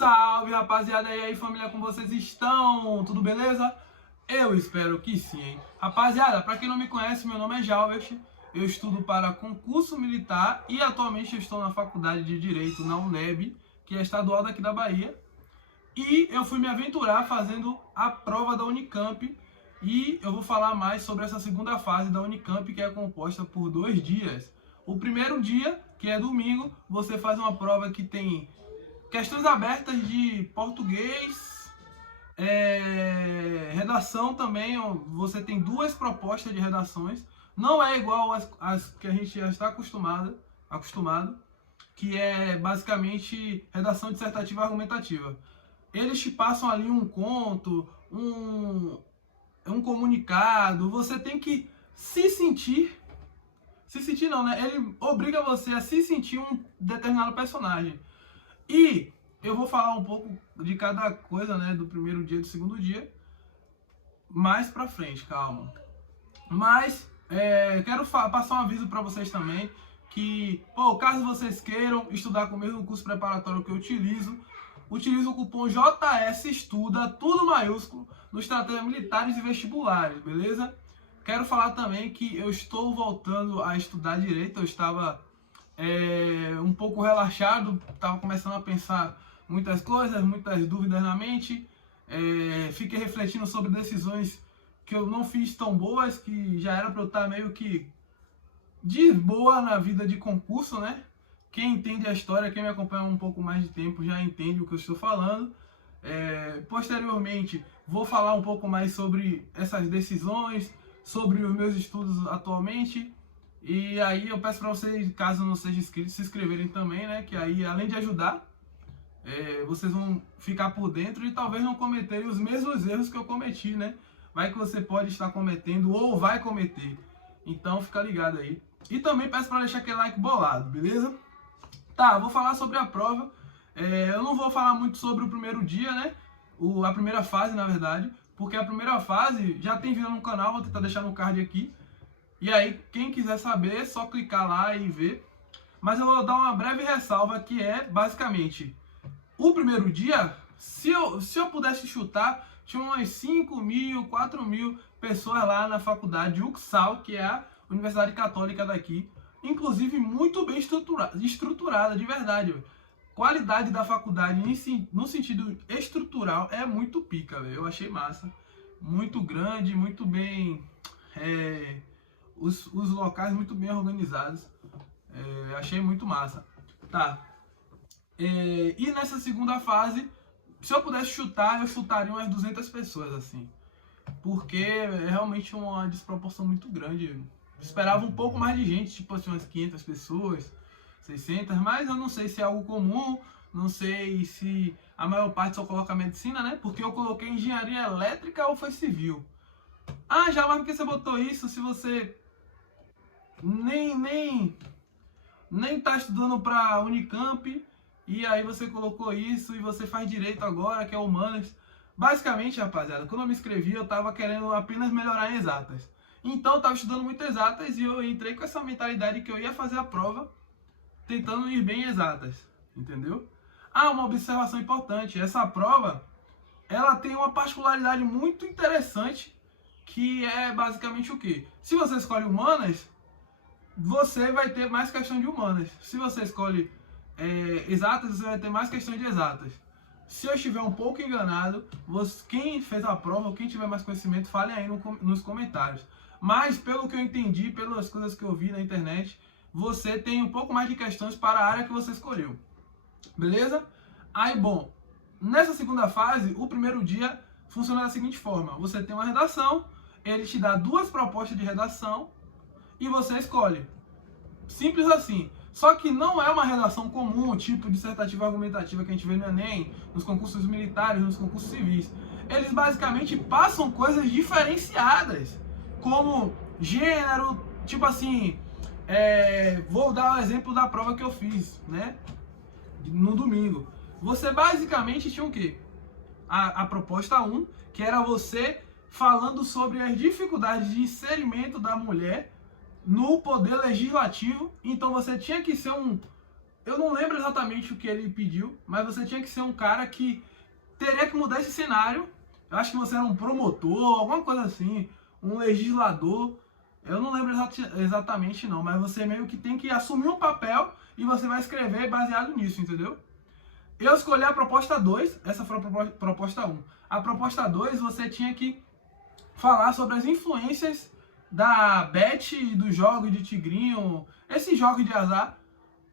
Salve, rapaziada, e aí família, como vocês estão? Tudo beleza? Eu espero que sim, hein? Rapaziada, pra quem não me conhece, meu nome é Jalvest, eu estudo para concurso militar e atualmente eu estou na faculdade de Direito na UNEB, que é estadual daqui da Bahia. E eu fui me aventurar fazendo a prova da Unicamp e eu vou falar mais sobre essa segunda fase da Unicamp, que é composta por 2 dias. O primeiro dia, que é domingo, você faz uma prova que tem questões abertas de português, redação também. Você tem 2 propostas de redações. Não é igual às que a gente já está acostumado, que é basicamente redação dissertativa argumentativa. Eles te passam ali um conto, um comunicado. Você tem que se sentir não, né? Ele obriga você a se sentir um determinado personagem. E eu vou falar um pouco de cada coisa, né, do primeiro dia e do segundo dia, mais pra frente, calma. Mas quero passar um aviso pra vocês também, que, caso vocês queiram estudar com o mesmo curso preparatório que eu utilizo o cupom JS Estuda, tudo maiúsculo, nos estratégias militares e vestibulares, beleza? Quero falar também que eu estou voltando a estudar direito. Eu estava um pouco relaxado, estava começando a pensar muitas coisas, muitas dúvidas na mente. Fiquei refletindo sobre decisões que eu não fiz tão boas, que já era para eu estar meio que de boa na vida de concurso, né? Quem entende a história, quem me acompanha um pouco mais de tempo já entende o que eu estou falando. Posteriormente, vou falar um pouco mais sobre essas decisões, sobre os meus estudos atualmente. E aí eu peço para vocês, caso não sejam inscritos, se inscreverem também, né? Que aí, além de ajudar, vocês vão ficar por dentro e talvez não cometerem os mesmos erros que eu cometi, né? Vai que você pode estar cometendo ou vai cometer. Então fica ligado aí. E também peço para deixar aquele like bolado, beleza? Tá, vou falar sobre a prova. Eu não vou falar muito sobre o primeiro dia, né? A primeira fase, na verdade. Porque a primeira fase já tem vídeo no canal, vou tentar deixar no card aqui. E aí, quem quiser saber, é só clicar lá e ver. Mas eu vou dar uma breve ressalva, que é, basicamente, o primeiro dia, se eu pudesse chutar, tinha umas 5.000, 4.000 pessoas lá na faculdade UCSAL, que é a Universidade Católica daqui. Inclusive, muito bem estruturada, de verdade. Qualidade da faculdade, no sentido estrutural, é muito pica, velho. Eu achei massa. Muito grande, muito bem... Os locais muito bem organizados. Achei muito massa. Tá. E nessa segunda fase, se eu pudesse chutar, eu chutaria umas 200 pessoas, assim. Porque é realmente uma desproporção muito grande. Esperava um pouco mais de gente, tipo assim, umas 500 pessoas, 600, mas eu não sei se é algo comum, não sei se a maior parte só coloca medicina, né? Porque eu coloquei engenharia elétrica ou foi civil. Ah, já, mas por que você botou isso se você nem tá estudando para Unicamp e aí você colocou isso e você faz direito agora, que é humanas? Basicamente, rapaziada, quando eu me inscrevi, eu tava querendo apenas melhorar em exatas. Então eu tava estudando muito exatas e eu entrei com essa mentalidade que eu ia fazer a prova tentando ir bem em exatas, entendeu? Uma observação importante, essa prova, ela tem uma particularidade muito interessante, que é basicamente o quê? Se você escolhe humanas, você vai ter mais questão de humanas. Se você escolhe exatas, você vai ter mais questão de exatas. Se eu estiver um pouco enganado, quem fez a prova ou quem tiver mais conhecimento, fale aí nos comentários. Mas pelo que eu entendi, pelas coisas que eu vi na internet, você tem um pouco mais de questões para a área que você escolheu. Beleza? Aí, bom, nessa segunda fase, o primeiro dia funciona da seguinte forma. Você tem uma redação, ele te dá 2 propostas de redação e você escolhe. Simples assim. Só que não é uma redação comum, tipo dissertativa argumentativa que a gente vê no Enem, nos concursos militares, nos concursos civis. Eles basicamente passam coisas diferenciadas, como gênero, tipo assim, vou dar o exemplo da prova que eu fiz, né, no domingo. Você basicamente tinha o quê? A proposta 1, que era você falando sobre as dificuldades de inserimento da mulher no poder legislativo. Então você tinha que ser eu não lembro exatamente o que ele pediu, mas você tinha que ser um cara que teria que mudar esse cenário. Eu acho que você era um promotor, alguma coisa assim, um legislador. Eu não lembro exatamente não, mas você meio que tem que assumir um papel e você vai escrever baseado nisso, entendeu? Eu escolhi a proposta 2, essa foi a proposta 1. A proposta 2, você tinha que falar sobre as influências da Bet e dos jogos de tigrinho, esses jogos de azar,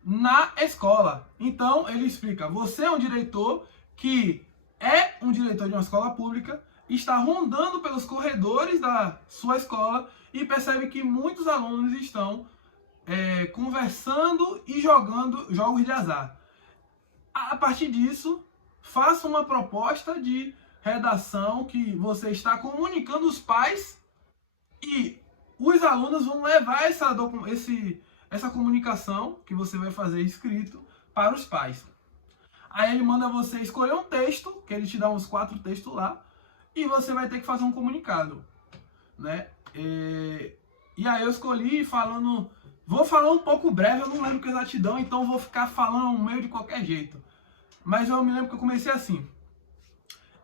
na escola. Então, ele explica, você é um diretor que é um diretor de uma escola pública, está rondando pelos corredores da sua escola e percebe que muitos alunos estão conversando e jogando jogos de azar. A partir disso, faça uma proposta de redação que você está comunicando os pais e os alunos vão levar essa comunicação que você vai fazer escrito para os pais. Aí ele manda você escolher um texto, que ele te dá uns 4 textos lá, e você vai ter que fazer um comunicado, né? E aí eu escolhi falando, vou falar um pouco breve, eu não lembro com exatidão, então vou ficar falando meio de qualquer jeito. Mas eu me lembro que eu comecei assim.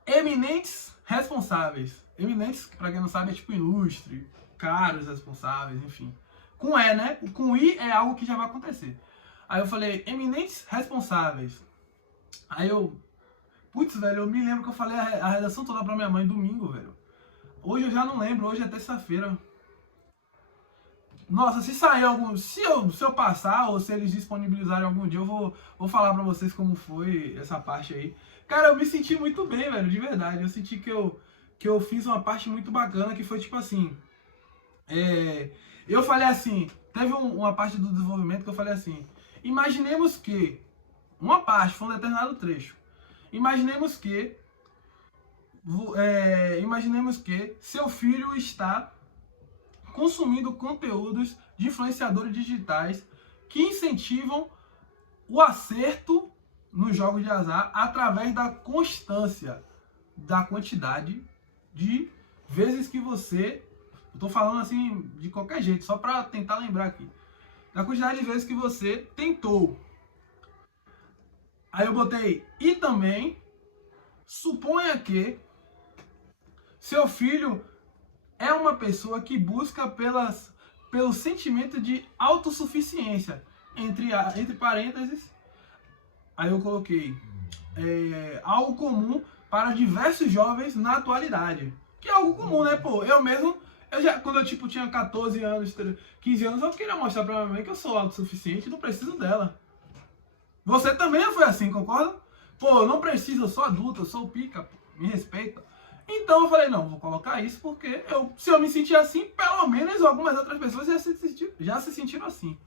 Eminentes responsáveis. Eminentes, pra quem não sabe, é tipo ilustre, caros responsáveis, enfim. Com E, né? Com I é algo que já vai acontecer. Aí eu falei, eminentes responsáveis. Aí eu, putz, velho, eu me lembro que eu falei a redação toda pra minha mãe domingo, velho. Hoje eu já não lembro, hoje é terça-feira. Nossa, se sair algum. Se eu passar, ou se eles disponibilizarem algum dia, eu vou falar pra vocês como foi essa parte aí. Cara, eu me senti muito bem, velho, de verdade. Eu senti que eu fiz uma parte muito bacana, que foi tipo assim. Eu falei assim, teve uma parte do desenvolvimento que eu falei assim. Imaginemos que. Uma parte, foi um determinado trecho. Imaginemos que seu filho está consumindo conteúdos de influenciadores digitais que incentivam o acerto nos jogos de azar através da constância, da quantidade de vezes que você, eu tô falando assim de qualquer jeito, só para tentar lembrar aqui, da quantidade de vezes que você tentou. Aí eu botei, e também, suponha que seu filho é uma pessoa que busca pelo sentimento de autossuficiência, entre parênteses, aí eu coloquei algo comum para diversos jovens na atualidade. Que é algo comum, né, pô? Quando eu tinha 14 anos, 15 anos, eu queria mostrar pra minha mãe que eu sou autossuficiente e não preciso dela. Você também foi assim, concorda? Pô, eu não preciso, eu sou adulto, eu sou pica, pô, me respeita. Então eu falei, não, vou colocar isso porque se eu me sentir assim, pelo menos algumas outras pessoas já se sentiram assim.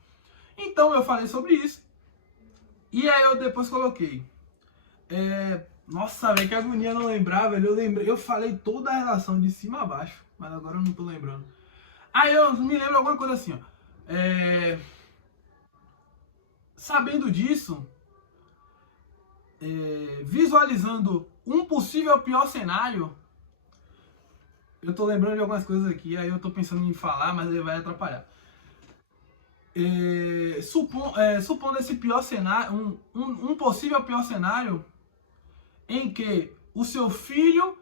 Então eu falei sobre isso. E aí eu depois coloquei. Nossa, velho, que agonia não lembrar, velho. Eu falei toda a relação de cima a baixo, mas agora eu não tô lembrando. Aí eu me lembro alguma coisa assim, ó. Sabendo disso, visualizando um possível pior cenário, eu tô lembrando de algumas coisas aqui, aí eu tô pensando em falar, mas ele vai atrapalhar. Supondo esse pior cenário, um possível pior cenário, em que o seu filho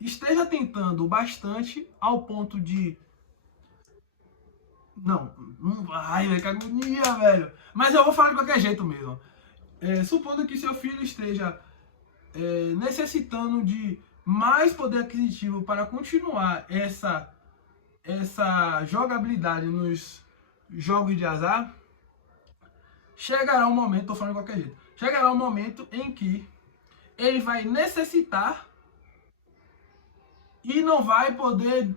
esteja tentando bastante ao ponto de... Não, ai, velho, que agonia, velho. Mas eu vou falar de qualquer jeito mesmo. Supondo que seu filho esteja necessitando de mais poder aquisitivo para continuar essa jogabilidade nos jogos de azar, chegará um momento, tô falando de qualquer jeito, chegará um momento em que ele vai necessitar e não vai poder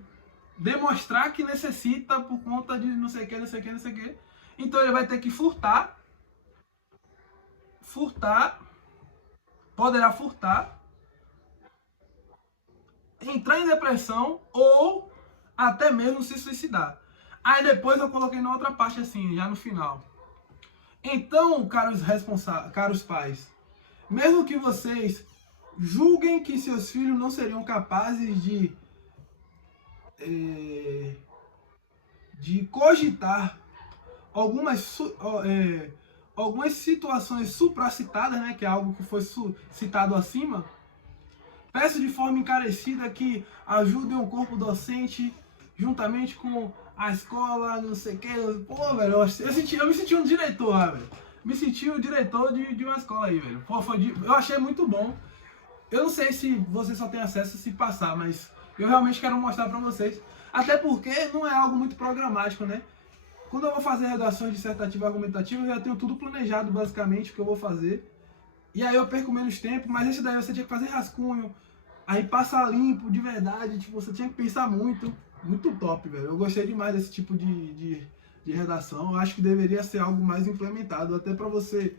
demonstrar que necessita por conta de não sei o que, não sei o que, não sei o que. Então ele vai ter que poderá furtar, entrar em depressão ou até mesmo se suicidar. Aí depois eu coloquei na outra parte assim, já no final. Então, caros pais, mesmo que vocês julguem que seus filhos não seriam capazes de cogitar algumas algumas situações supracitadas, né, que é algo que foi citado acima, peço de forma encarecida que ajudem o corpo docente, juntamente com a escola, não sei o que. Pô, velho, eu me senti um diretor lá, velho. Me senti o diretor de uma escola aí, velho. Pô, eu achei muito bom. Eu não sei se você só tem acesso se passar, mas eu realmente quero mostrar pra vocês. Até porque não é algo muito programático, né? Quando eu vou fazer redações dissertativa e argumentativa, eu já tenho tudo planejado, basicamente, o que eu vou fazer. E aí eu perco menos tempo, mas esse daí você tinha que fazer rascunho, aí passa limpo, de verdade, tipo, você tinha que pensar muito. Muito top, velho. Eu gostei demais desse tipo de redação. Eu acho que deveria ser algo mais implementado, até pra você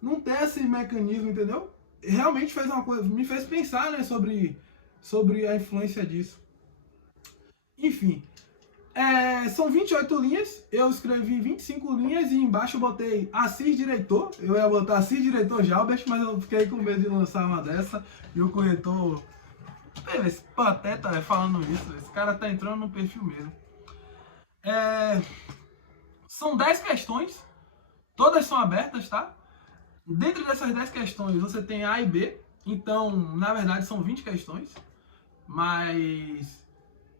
não ter esse mecanismo, entendeu? Realmente fez uma coisa, me fez pensar, né, sobre a influência disso. Enfim, são 28 linhas, eu escrevi 25 linhas e embaixo eu botei Assis Diretor. Eu ia botar Assis Diretor Jalbert, mas eu fiquei com medo de lançar uma dessa e o corretor... Esse pateta falando isso, esse cara tá entrando no perfil mesmo. São 10 questões, todas são abertas, tá? Dentro dessas 10 questões você tem A e B, então na verdade são 20 questões, mas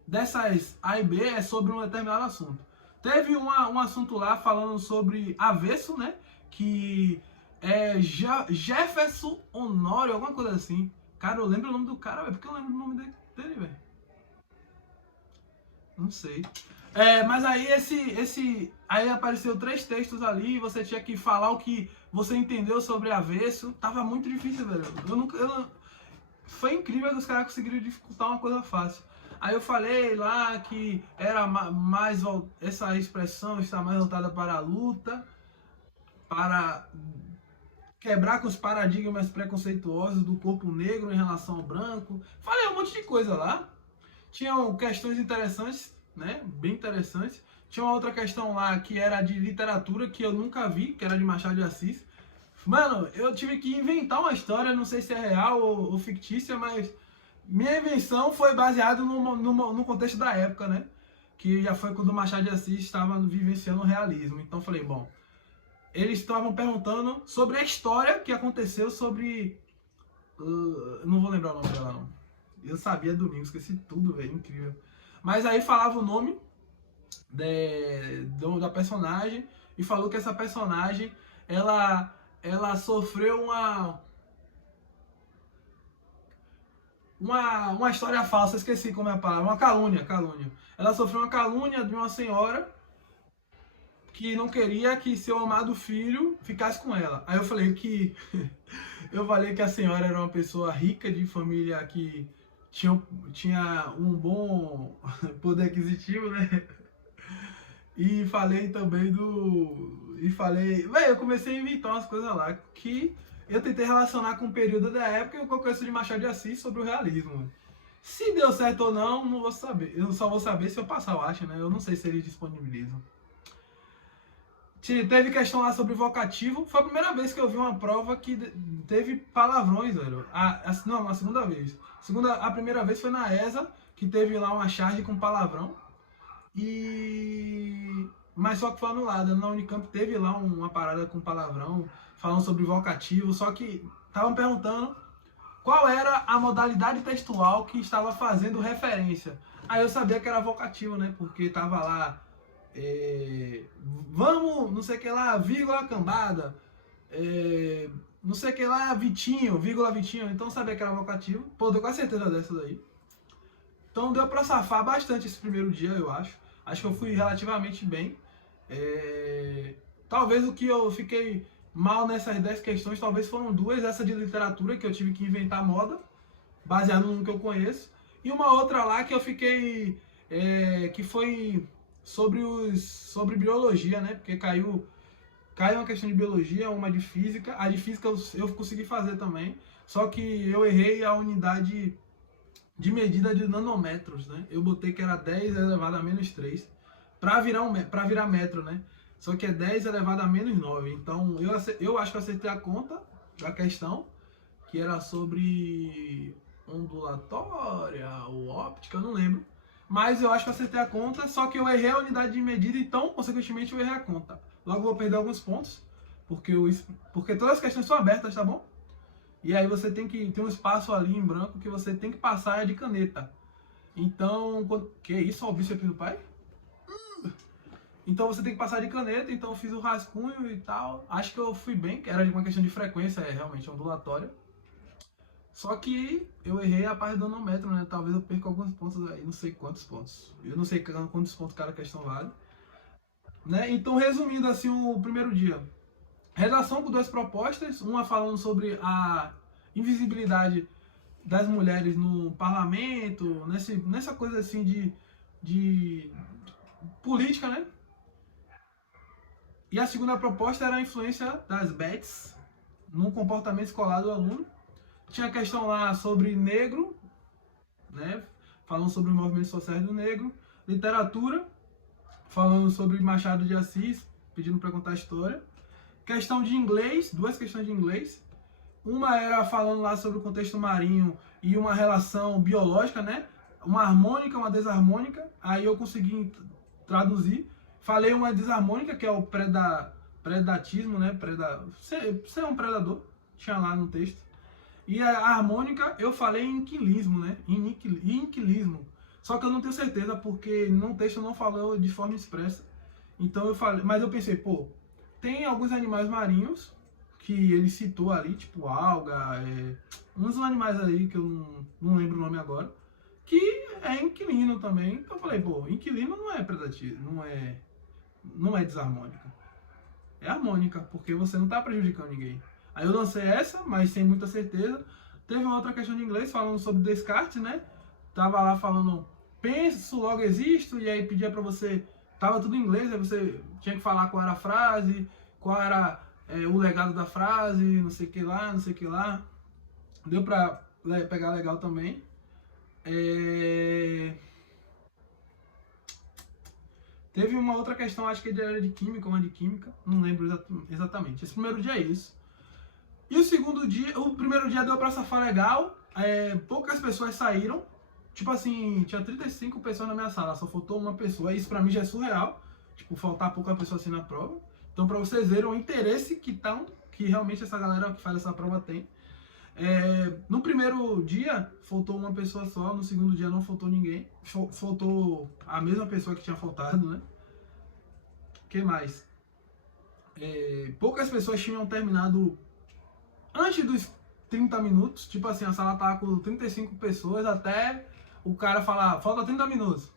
dessas A e B é sobre um determinado assunto. Teve um assunto lá falando sobre avesso, né? Que é Jefferson Honório, alguma coisa assim. Cara, eu lembro o nome do cara, velho. Por que eu lembro o nome dele, velho? Não sei. Mas aí aí apareceu 3 textos ali e você tinha que falar o que você entendeu sobre avesso. Tava muito difícil, velho. Foi incrível que os caras conseguiram dificultar uma coisa fácil. Aí eu falei lá que era mais essa expressão está mais voltada para a luta, para quebrar com os paradigmas preconceituosos do corpo negro em relação ao branco. Falei um monte de coisa lá. Tinham questões interessantes, né? Bem interessantes. Tinha uma outra questão lá que era de literatura que eu nunca vi, que era de Machado de Assis. Mano, eu tive que inventar uma história, não sei se é real ou fictícia, mas minha invenção foi baseada no contexto da época, né? Que já foi quando o Machado de Assis estava vivenciando o realismo. Então falei, bom, eles estavam perguntando sobre a história que aconteceu sobre... não vou lembrar o nome dela, não. Eu sabia domingo, esqueci tudo, velho, incrível. Mas aí falava o nome da personagem e falou que essa personagem, ela sofreu uma história falsa, esqueci como é a palavra, uma calúnia. Ela sofreu uma calúnia de uma senhora que não queria que seu amado filho ficasse com ela. Aí eu falei que a senhora era uma pessoa rica, de família que tinha um bom poder aquisitivo, né? E falei também velho, eu comecei a inventar umas coisas lá que eu tentei relacionar com o período da época e o que eu conheço de Machado de Assis sobre o realismo. Se deu certo ou não, não vou saber. Eu só vou saber se eu passar, eu acho, né? Eu não sei se eles disponibilizam. Teve questão lá sobre vocativo. Foi a primeira vez que eu vi uma prova que teve palavrões, velho. Não, a segunda vez. A primeira vez foi na ESA, que teve lá uma charge com palavrão. Mas só que foi anulada. Na Unicamp teve lá uma parada com palavrão, falando sobre vocativo, só que estavam perguntando qual era a modalidade textual que estava fazendo referência. Aí eu sabia que era vocativo, né? Porque tava lá, vamos, não sei o que lá, vírgula cambada, não sei o que lá, Vitinho, vírgula Vitinho. Então eu sabia que era vocativo. Pô, deu quase certeza dessa daí. Então deu pra safar bastante esse primeiro dia, eu acho. Acho que eu fui relativamente bem. Talvez o que eu fiquei mal nessas 10 questões, talvez foram 2, essa de literatura, que eu tive que inventar moda, baseado no que eu conheço, e uma outra lá que eu fiquei, que foi sobre biologia, né? Porque caiu uma questão de biologia, uma de física. A de física eu consegui fazer também, só que eu errei a unidade de medida de nanômetros, né? Eu botei que era 10 elevado a menos 3, para virar metro, né? Só que é 10 elevado a menos 9. Então eu acho que eu acertei a conta da questão, que era sobre ondulatória ou óptica, eu não lembro. Mas eu acho que eu acertei a conta, só que eu errei a unidade de medida, então, consequentemente, eu errei a conta. Logo vou perder alguns pontos, porque todas as questões são abertas, tá bom? E aí você tem que ter um espaço ali em branco que você tem que passar de caneta. Então, que isso, ó, o bicho aqui do pai? Então você tem que passar de caneta, então eu fiz o rascunho e tal. Acho que eu fui bem, que era uma questão de frequência, realmente ondulatória. Só que eu errei a parte do nanômetro, né? Talvez eu perca alguns pontos aí, não sei quantos pontos. Eu não sei quantos pontos cada questão vale. Né? Então, resumindo assim o primeiro dia. Redação com 2 propostas, uma falando sobre a invisibilidade das mulheres no parlamento, nessa coisa assim de política, né? E a segunda proposta era a influência das BETs no comportamento escolar do aluno. Tinha questão lá sobre negro, né? Falando sobre os movimentos sociais do negro. Literatura, falando sobre Machado de Assis, pedindo para contar a história. Questão de inglês, 2 questões de inglês. Uma era falando lá sobre o contexto marinho e uma relação biológica, né? Uma harmônica, uma desarmônica. Aí eu consegui traduzir. Falei uma desarmônica, que é o predatismo, né? Você é um predador, tinha lá no texto. E a harmônica eu falei em inquilismo, né? Inquilismo. Só que eu não tenho certeza, porque no texto não falou de forma expressa. Então eu falei, mas eu pensei, pô, tem alguns animais marinhos que ele citou ali, tipo alga, uns animais aí que eu não lembro o nome agora, que é inquilino também. Então eu falei, pô, inquilino não é predativo, não é desarmônica. É harmônica, porque você não está prejudicando ninguém. Aí eu lancei essa, mas sem muita certeza. Teve uma outra questão de inglês falando sobre Descartes, né? Tava lá falando, penso, logo existo, e aí pedia para você, tava tudo em inglês, aí você tinha que falar qual era a frase, qual era o legado da frase, não sei o que lá, não sei o que lá. Deu pra pegar legal também. Teve uma outra questão, acho que era de química, uma de química, não lembro exatamente. Esse primeiro dia é isso. E o primeiro dia deu pra safar legal, poucas pessoas saíram. Tipo assim, tinha 35 pessoas na minha sala, só faltou uma pessoa. Isso pra mim já é surreal, tipo, faltar pouca pessoa assim na prova. Então pra vocês verem o interesse que realmente essa galera que faz essa prova tem. No primeiro dia, faltou uma pessoa só, no segundo dia não faltou ninguém. Faltou a mesma pessoa que tinha faltado, né? O que mais? Poucas pessoas tinham terminado antes dos 30 minutos. Tipo assim, a sala tava com 35 pessoas até o cara falar, falta 30 minutos.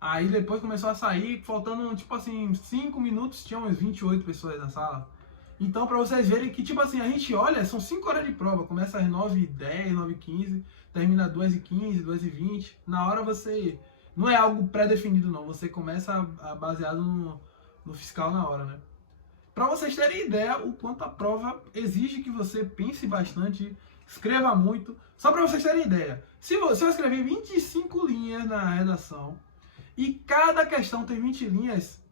Aí depois começou a sair, faltando, tipo assim, 5 minutos, tinha umas 28 pessoas na sala. Então, pra vocês verem que, tipo assim, a gente olha, são 5 horas de prova, começa às 9h10, 9h15, termina às 2h15, 2h20. Na hora você, não é algo pré-definido não, você começa baseado no fiscal na hora, né? Pra vocês terem ideia o quanto a prova exige que você pense bastante, escreva muito. Só pra vocês terem ideia, se eu escrever 25 linhas na redação e cada questão tem 20 linhas,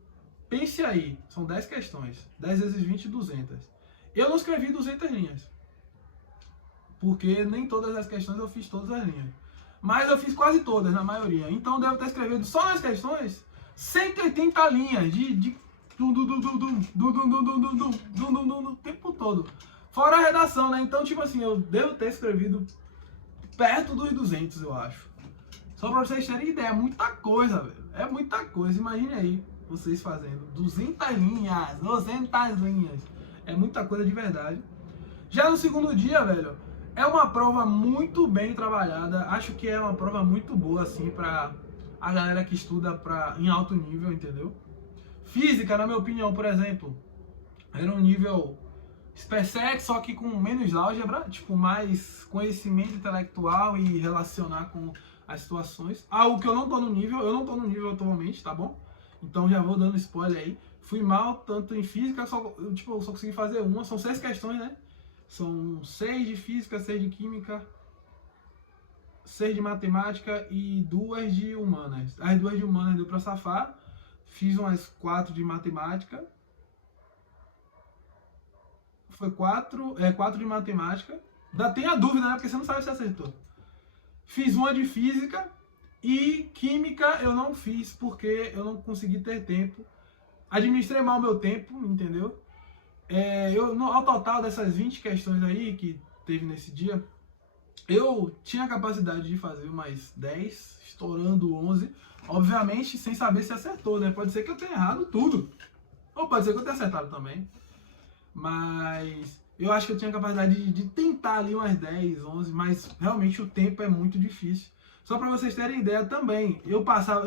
pense aí, são 10 questões, 10 vezes 20, 200. Eu não escrevi 200 linhas, porque nem todas as questões eu fiz todas as linhas. Mas eu fiz quase todas, na maioria. Então devo ter escrevido só nas questões 180 linhas o tempo todo. Fora a redação, né? Então, tipo assim, eu devo ter escrevido perto dos 200, eu acho. Só pra vocês terem ideia, é muita coisa, velho. É muita coisa. Imagine aí, vocês fazendo 200 linhas, 200 linhas. É muita coisa de verdade. Já no segundo dia, velho, é uma prova muito bem trabalhada. Acho que é uma prova muito boa, assim, pra a galera que estuda em alto nível, entendeu? Física, na minha opinião, por exemplo, era um nível SpaceX, só que com menos álgebra, tipo, mais conhecimento intelectual e relacionar com as situações. Algo que eu não tô no nível atualmente, tá bom? Então já vou dando spoiler aí. Fui mal tanto em física, eu só consegui fazer uma, são 6 questões, né? São 6 de física, 6 de química, 6 de matemática e 2 de humanas. As 2 de humanas deu pra safar. Fiz umas 4 de matemática. Foi 4 de matemática. Ainda tem a dúvida, né? Porque você não sabe se acertou. Fiz uma de física. E química eu não fiz porque eu não consegui ter tempo. Administrei mal o meu tempo, entendeu? Ao total dessas 20 questões aí que teve nesse dia, eu tinha a capacidade de fazer umas 10, estourando 11, obviamente sem saber se acertou, né? Pode ser que eu tenha errado tudo, ou pode ser que eu tenha acertado também, mas eu acho que eu tinha a capacidade de tentar ali umas 10, 11, mas realmente o tempo é muito difícil. Só pra vocês terem ideia também, eu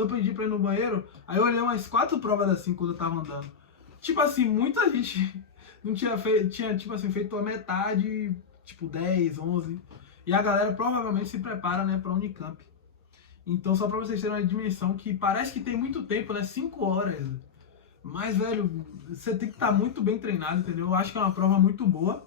pedi pra ir no banheiro, aí eu olhei umas 4 provas assim quando eu tava andando. Tipo assim, muita gente não tinha feito, tipo assim, feito a metade, tipo 10, 11. E a galera provavelmente se prepara, né, pra Unicamp. Então, só pra vocês terem uma dimensão que parece que tem muito tempo, né, 5 horas. Mas, velho, você tem que estar muito bem treinado, entendeu? Eu acho que é uma prova muito boa.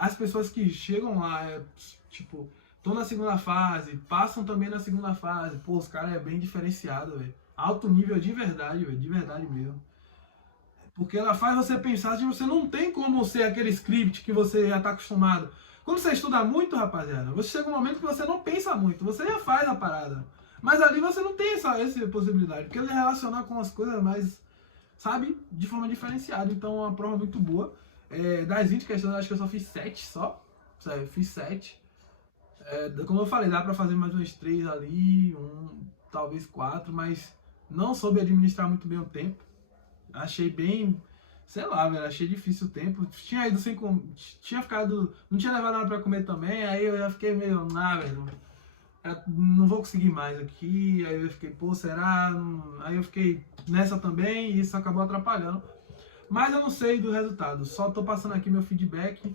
As pessoas que chegam lá, tipo, estão na segunda fase, passam também na segunda fase. Pô, os caras é bem diferenciado, velho. Alto nível de verdade, velho, de verdade mesmo. Porque ela faz você pensar que você não tem como ser aquele script que você já está acostumado. Quando você estuda muito, rapaziada, você chega um momento que você não pensa muito, você já faz a parada. Mas ali você não tem essa possibilidade, porque ele é relacionar com as coisas mais, sabe, de forma diferenciada. Então é uma prova muito boa. Das 20 questões, acho que eu só fiz 7 só. Sério, fiz 7. Como eu falei, dá pra fazer mais umas 3 ali, talvez 4, mas não soube administrar muito bem o tempo. Achei bem, sei lá, velho, achei difícil o tempo. Tinha ido sem comer, tinha ficado, não tinha levado nada pra comer também, aí eu já fiquei meio, velho, não vou conseguir mais aqui. Aí eu fiquei, pô, será? Aí eu fiquei nessa também e isso acabou atrapalhando. Mas eu não sei do resultado, só tô passando aqui meu feedback.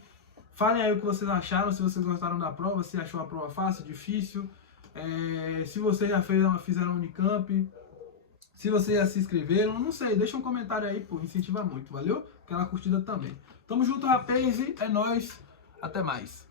Falem aí o que vocês acharam, se vocês gostaram da prova, se achou a prova fácil, difícil. Se vocês já fizeram Unicamp, se vocês já se inscreveram, não sei, deixa um comentário aí, pô, incentiva muito, valeu? Aquela curtida também. Tamo junto, rapaz, é nóis, até mais.